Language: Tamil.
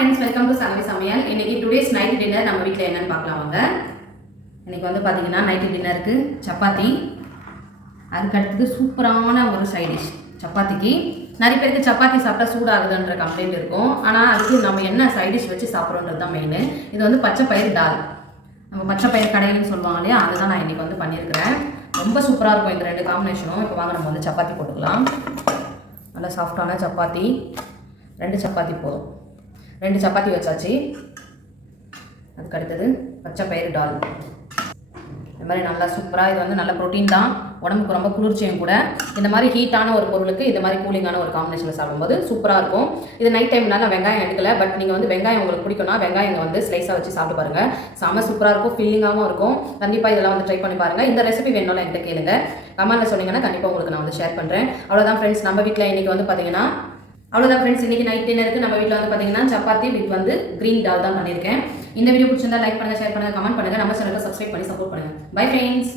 ஃப்ரெண்ட்ஸ், வெல்கம் டு சலவை சமையல். இன்னைக்கு டுடேஸ் நைட் டின்னர் நம்ம வீட்டில் என்னன்னு பார்க்கலாம் வாங்க. இன்னைக்கு வந்து பார்த்தீங்கன்னா நைட்டு டின்னருக்கு சப்பாத்தி, அதுக்கடுத்தது சூப்பரான ஒரு சைட் டிஷ். சப்பாத்திக்கு நிறைய பேருக்கு சப்பாத்தி சாப்பிட்டா சூடாகுதுன்ற கம்ப்ளைண்ட் இருக்கும். ஆனால் அதுக்கு நம்ம என்ன சைட் டிஷ் வச்சு சாப்பிட்றோன்றது தான் மெயின். இது வந்து பச்சை பயிர் டால், நம்ம பச்சை பயிர் கடையில்னு சொல்லுவாங்க இல்லையா, அதுதான் நான் இன்றைக்கி வந்து பண்ணியிருக்கிறேன். ரொம்ப சூப்பராக இருக்கும் இந்த ரெண்டு காம்பினேஷனும். இப்போ வாங்க நம்ம வந்து சப்பாத்தி போட்டுக்கலாம். நல்லா சாஃப்டான சப்பாத்தி, 2 சப்பாத்தி போதும். 2 சப்பாத்தி வச்சாச்சு. அதுக்கு அடுத்தது பச்சை பயிறு டால். இந்த மாதிரி நல்லா சூப்பராக, இது வந்து நல்ல ப்ரோட்டீன் தான், உடம்புக்கு ரொம்ப குளிர்ச்சியும் கூட. இந்த மாதிரி ஹீட்டான ஒரு பொருளுக்கு இந்த மாதிரி கூலிங்கான ஒரு காம்பினேஷனில் சாப்பிடும்போது சூப்பராக இருக்கும். இது நைட் டைம்னால வெங்காயம் எடுக்கல, பட் நீங்கள் வந்து வெங்காயம் உங்களுக்கு பிடிக்கும்னா வெங்காயம் வந்து ஸ்லைஸாக வச்சு சாப்பிட்டு பாருங்கள். செம சூப்பராக இருக்கும், ஃபில்லிங்காகவும் இருக்கும். கண்டிப்பாக இதெல்லாம் வந்து ட்ரை பண்ணி பாருங்கள். இந்த ரெசிபி வேணும்னா என்கிட்ட கேளுங்க, கமெண்ட்டில் சொன்னீங்கன்னா கண்டிப்பாக உங்களுக்கு நான் வந்து ஷேர் பண்ணுறேன். அவ்வளோதான் ஃப்ரெண்ட்ஸ், நம்ம வீட்டில் இன்றைக்கி வந்து பார்த்தீங்கன்னா இன்றைக்கி நைட் டின்னருக்கு நம்ம வீட்டில் வந்து பார்த்தீங்கன்னா சப்பாத்தி வித் வந்து க்ரீன் டால் தான் பண்ணியிருக்கேன். இந்த வீடியோ பிடிச்சிருந்தா லைக் பண்ணுங்கள், ஷேர் பண்ணுங்கள், கமெண்ட் பண்ணுங்கள். நம்ம சேனலை சப்ஸ்கிரைப் பண்ணி சப்போர்ட் பண்ணுங்கள். Bye friends.